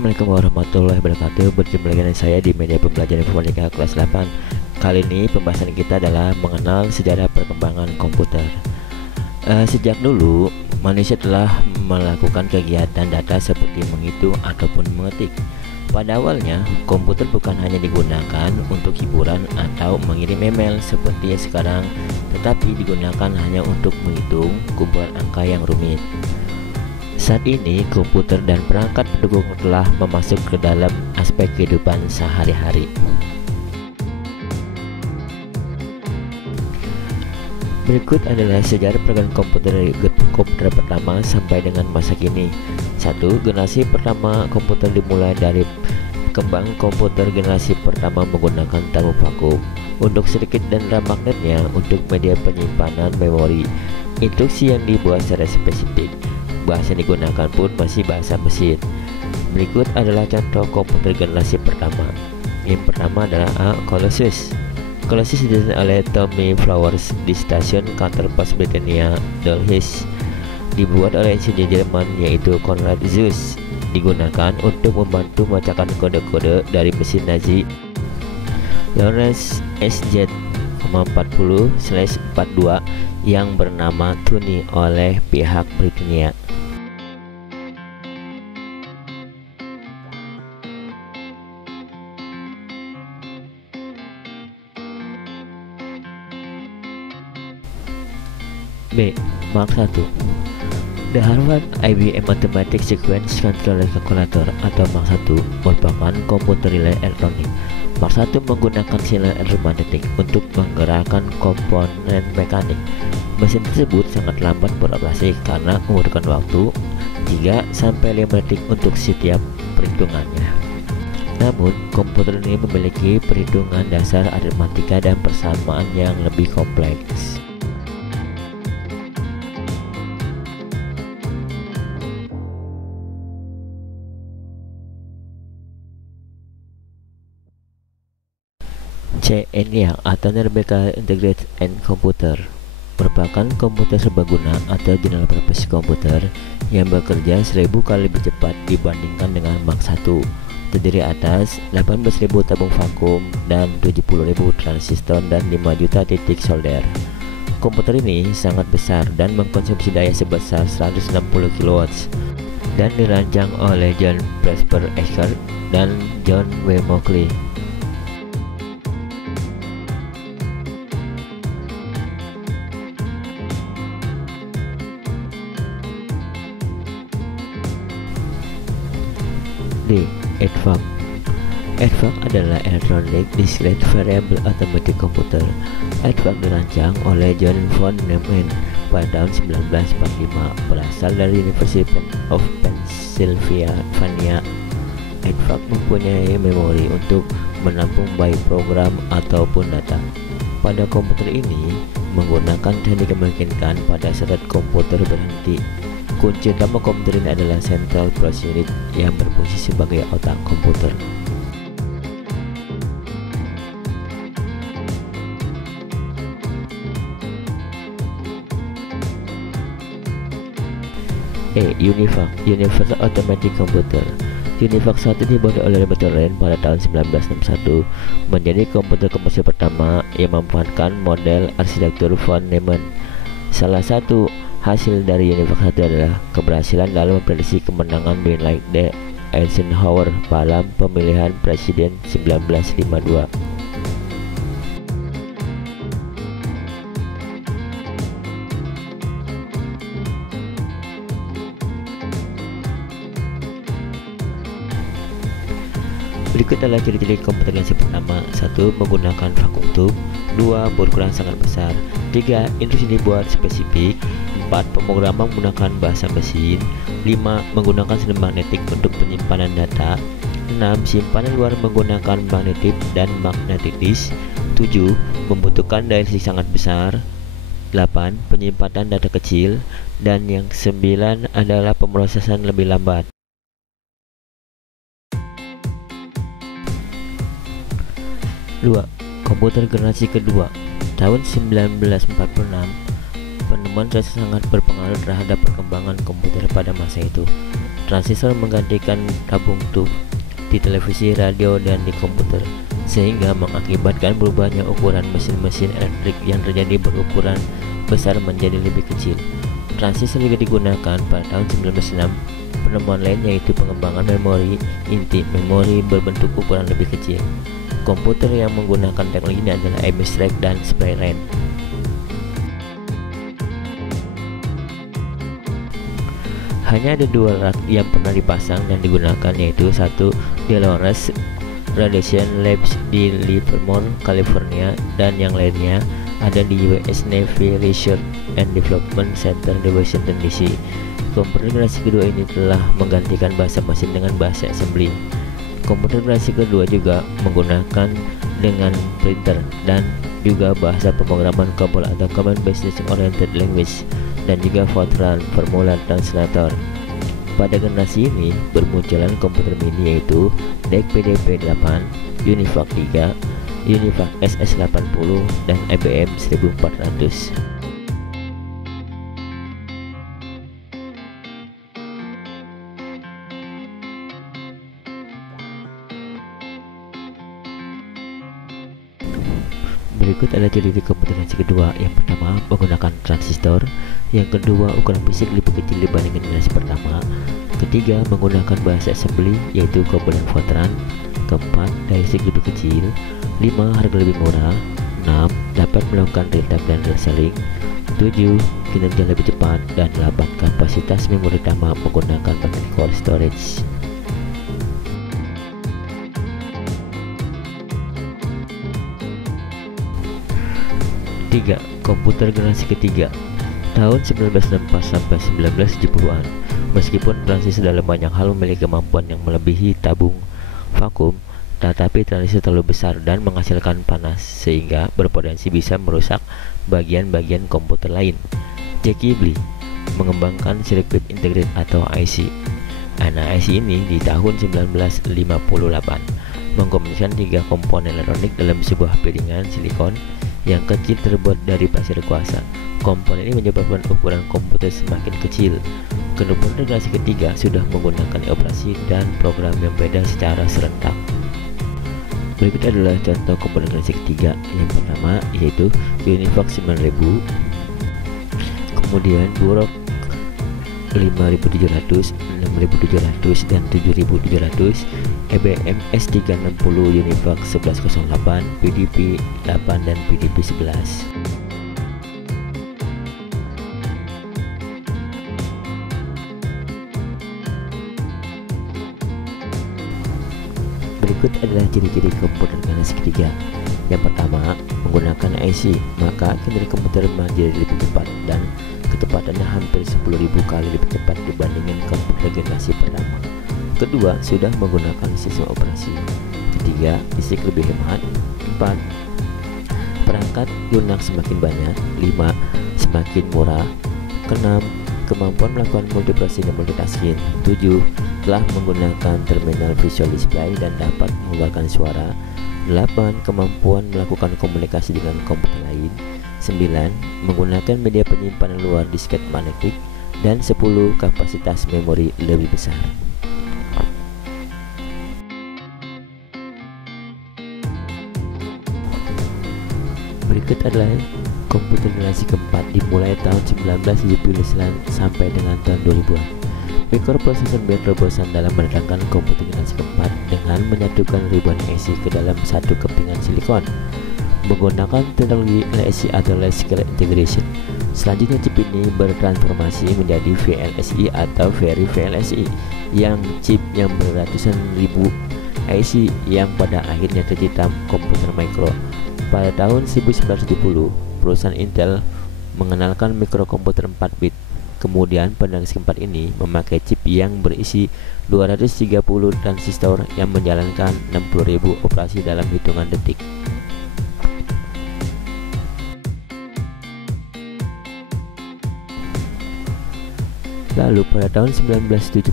Assalamualaikum warahmatullahi wabarakatuh. Berjumpa lagi dengan saya di media pembelajaran informatika kelas 8. Kali ini pembahasan kita adalah mengenal sejarah perkembangan komputer. Sejak dulu manusia telah melakukan kegiatan data seperti menghitung ataupun mengetik. Pada awalnya komputer bukan hanya digunakan untuk hiburan atau mengirim email seperti sekarang, tetapi digunakan hanya untuk menghitung kumpulan angka yang rumit. Saat ini komputer dan perangkat pendukung telah masuk ke dalam aspek kehidupan sehari-hari. Berikut adalah sejarah perkembangan komputer pertama sampai dengan masa kini. 1. Generasi pertama komputer dimulai dari kembang komputer generasi pertama menggunakan tabung vakum untuk sedikit dan RAM magnetnya untuk media penyimpanan memori. Instruksi yang dibuat secara spesifik. Bahasa yang digunakan pun masih bahasa mesin. Berikut adalah contoh komputer generasi pertama. Yang pertama adalah A. Colossus. Colossus didesain oleh Tommy Flowers di stasiun kantor pos Britania Dulwich. Dibuat oleh insinyur Jerman yaitu Konrad Zuse. Digunakan untuk membantu membacakan kode-kode dari mesin Nazi. Lawrence SZ 40/42 yang bernama Turing oleh pihak Britania. B. Mark I. The Harvard IBM Automatic Sequence Controller Calculator atau Mark I merupakan komputer relay elektronik. Mark I menggunakan sinyal elektromagnetik untuk menggerakkan komponen mekanik. Mesin tersebut sangat lambat beroperasi karena membutuhkan waktu 3-5 detik untuk setiap perhitungannya. Namun, komputer ini memiliki perhitungan dasar aritmatika dan persamaan yang lebih kompleks. C. ENIAC atau Numerical Integrated End Computer merupakan komputer serbaguna atau general purpose komputer yang bekerja 1000 kali lebih cepat dibandingkan dengan Mark I. Terdiri atas 18.000 tabung vakum dan 70.000 transistor dan 5 juta titik solder. Komputer ini sangat besar dan mengkonsumsi daya sebesar 160 kW dan dirancang oleh John Presper Eckert dan John W. Mauchly. D. EDVAC. EDVAC adalah Electronic Discrete Variable Automatic Computer. EDVAC dirancang oleh John von Neumann pada tahun 1945, berasal dari University of Pennsylvania. EDVAC mempunyai memori untuk menampung baik program ataupun data. Pada komputer ini menggunakan teknik yang memungkinkan pada saat komputer berhenti. Kunci utama komputer ini adalah Central Processing Unit yang berfungsi sebagai otak komputer. E. UNIVAC, Universal Automatic Computer. UNIVAC 1 dibuat oleh Robert Ryan pada tahun 1961, menjadi komputer komersial pertama yang memanfaatkan model arsitektur von Neumann. Salah satu hasil dari UNIVAC 1 adalah keberhasilan dalam memprediksi kemenangan Dwight D. Eisenhower dalam pemilihan presiden 1952. Berikut adalah ciri-ciri komputer generasi pertama. 1. Menggunakan vakum tube. 2. Berukuran sangat besar. 3. Instruksi dibuat spesifik. 4. Pemrograman menggunakan bahasa mesin. 5. Menggunakan sinyal magnetik untuk penyimpanan data. 6. Simpanan luar menggunakan magnetik dan magnetic disk. 7. Membutuhkan daya listrik sangat besar. 8. Penyimpanan data kecil. Dan yang 9 adalah pemrosesan lebih lambat. 2. Komputer generasi kedua. Tahun 1946, penemuan tersebut sangat berpengaruh terhadap perkembangan komputer pada masa itu. Transistor menggantikan tabung tube di televisi, radio, dan di komputer, sehingga mengakibatkan berubahnya ukuran mesin-mesin elektrik yang terjadi berukuran besar menjadi lebih kecil. Transistor juga digunakan pada tahun 1906. Penemuan lain yaitu pengembangan memori inti, memori berbentuk ukuran lebih kecil. Komputer yang menggunakan teknologi ini adalah Amish Rack dan Sprayline. Hanya ada 2 rak yang pernah dipasang dan digunakan, yaitu satu di Lawrence Radiation Labs di Livermore, California, dan yang lainnya ada di US Navy Research and Development Center di Washington DC. Komputer generasi kedua ini telah menggantikan bahasa mesin dengan bahasa assembly. Komputer generasi kedua juga menggunakan dengan printer dan juga bahasa pemrograman COBOL atau Common Business Oriented Language, dan juga Fortran Formula Translator. Pada generasi ini bermunculan komputer mini yaitu DEC PDP-8, UNIVAC 3, UNIVAC SS80, dan IBM 1400. Berikut adalah ciri komputer generasi kedua. Yang pertama, menggunakan transistor. Yang kedua, ukuran fisik lebih kecil dibandingkan generasi pertama. Ketiga, menggunakan bahasa assembly yaitu COBOL dan Fortran. Keempat, daya listrik lebih kecil. 5, harga lebih murah. 6, dapat melakukan real time dan real selling. 7, kinerja lebih cepat. Dan 8, kapasitas memori utama menggunakan magnetic core storage. 3. Komputer generasi ketiga tahun 1964 sampai 1970-an. Meskipun transistor dalam banyak hal memiliki kemampuan yang melebihi tabung vakum, tetapi transistor terlalu besar dan menghasilkan panas sehingga berpotensi bisa merusak bagian-bagian komputer lain. Jackie Blee mengembangkan sirkuit integrated atau IC. Nah, IC ini di tahun 1958 mengkombinasikan 3 komponen elektronik dalam sebuah piringan silikon yang kecil terbuat dari pasir kuasa. Komponen ini menyebabkan ukuran komputer semakin kecil. Komputer generasi ketiga sudah menggunakan operasi dan program yang beda secara serentak. Berikut adalah contoh komputer generasi ketiga. Yang pertama yaitu UNIVAC 9000, kemudian Burok 5700, 6700, dan 7700, IBM S360, UNIVAC 1108, PDP 8, dan PDP 11. Berikut adalah ciri-ciri komputer generasi ketiga. Yang pertama, menggunakan IC, maka kinerja komputer menjadi lebih cepat dan kecepatannya hampir 10.000 kali lebih cepat dibandingkan komputer generasi pertama. Kedua, sudah menggunakan sistem operasi. Ketiga, listrik lebih hemat. 4, perangkat lunak semakin banyak. 5, semakin murah. 6, kemampuan melakukan multiproses dan multitasking. 7, telah menggunakan terminal visual display dan dapat mengeluarkan suara. 8, kemampuan melakukan komunikasi dengan komputer lain. 9, menggunakan media penyimpanan luar disket magnetik. Dan 10, kapasitas memori lebih besar. Berikut adalah komputer generasi keempat dimulai tahun 1979 sampai dengan tahun 2000-an. Microprocessor berterobosan dalam mendatangkan komputer generasi keempat dengan menyatukan ribuan IC ke dalam satu kepingan silikon menggunakan teknologi LSI atau Large Scale Integration. Selanjutnya chip ini bertransformasi menjadi VLSI atau Very VLSI, yang chip yang beratusan ribu IC yang pada akhirnya tercipta komputer micro. Pada tahun 1970, perusahaan Intel mengenalkan mikrokomputer 4 bit. Kemudian generasi keempat ini memakai chip yang berisi 230 transistor yang menjalankan 60.000 operasi dalam hitungan detik. Lalu pada tahun 1972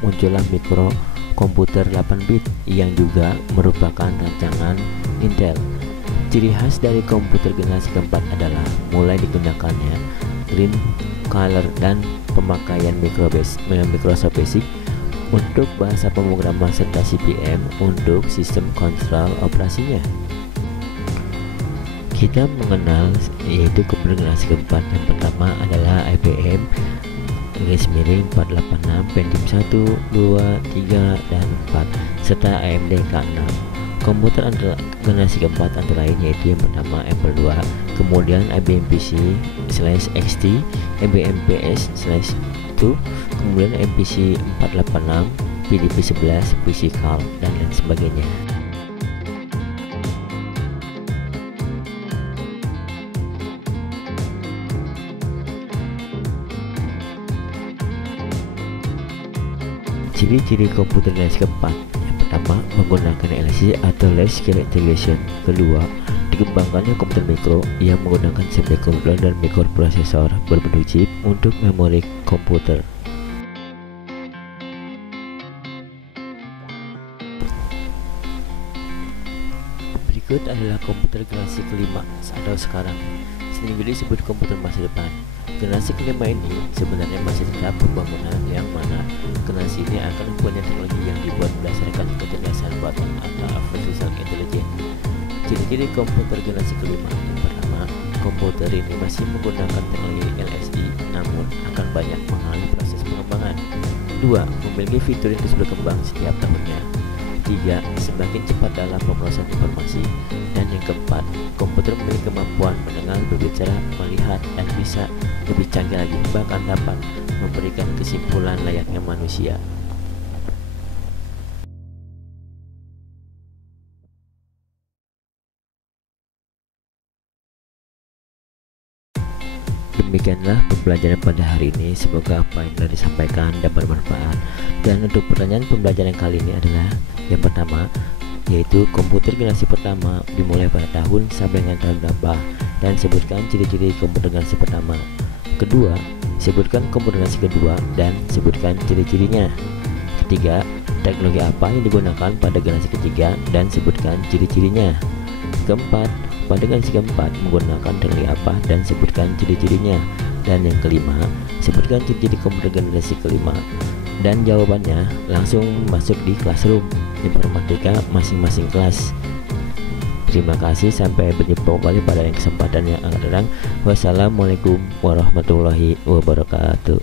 muncullah mikrokomputer 8 bit yang juga merupakan rancangan Intel. Ciri khas dari komputer generasi keempat adalah mulai digunakannya green color dan pemakaian Microsoft Basic untuk bahasa pemrograman serta CPM untuk sistem kontrol operasinya. Kita mengenal yaitu komputer generasi keempat. Yang pertama adalah IBM garis miring 486 Pentium 1, 2, 3, dan 4 serta AMD K6. Komputer generasi keempat antara lain yaitu yang pertama Apple II, kemudian IBM PC/XT, IBM PS/2, kemudian MPC 486, PDP-11, PC Cal, dan lain sebagainya. Ciri-ciri komputer generasi keempat. Yang pertama, menggunakan LSI atau Large Scale Integration. Kedua, dikembangkannya komputer mikro yang menggunakan semiconductor dan mikroprosesor berbentuk chip untuk memori komputer. Berikut adalah komputer generasi kelima atau sekarang. Sering disebut komputer masa depan. Generasi kelima ini sebenarnya masih tetap pembangunan, yang mana generasi ini akan mempunyai teknologi yang dibuat berdasarkan kecerdasan buatan atau artificial intelligence. Ciri-ciri komputer generasi kelima. Yang pertama, komputer ini masih menggunakan teknologi LSI, namun akan banyak mengalami proses pengembangan. Dua, memiliki fitur yang terus berkembang setiap tahunnya. Tiga, semakin cepat dalam pemrosesan informasi. Dan yang keempat, komputer memiliki kemampuan mendengar, berbicara, melihat, dan bisa lebih canggih lagi, bahkan dapat memberikan kesimpulan layaknya manusia. Demikianlah pembelajaran pada hari ini. Semoga apa yang telah disampaikan dapat bermanfaat. Dan untuk pertanyaan pembelajaran kali ini adalah yang pertama, yaitu komputer generasi pertama dimulai pada tahun sampai dengan tahun berapa, dan sebutkan ciri-ciri komputer generasi pertama. Kedua, sebutkan komputer generasi kedua dan sebutkan ciri-cirinya. Ketiga, teknologi apa yang digunakan pada generasi ketiga dan sebutkan ciri-cirinya. Keempat, pada generasi keempat menggunakan teknologi apa dan sebutkan ciri-cirinya. Dan yang kelima, sebutkan ciri-ciri komputer generasi kelima. Dan jawabannya langsung masuk di Classroom Informatika masing-masing kelas. Terima kasih, sampai berjumpa kembali pada kesempatan yang akan datang. Wassalamualaikum warahmatullahi wabarakatuh.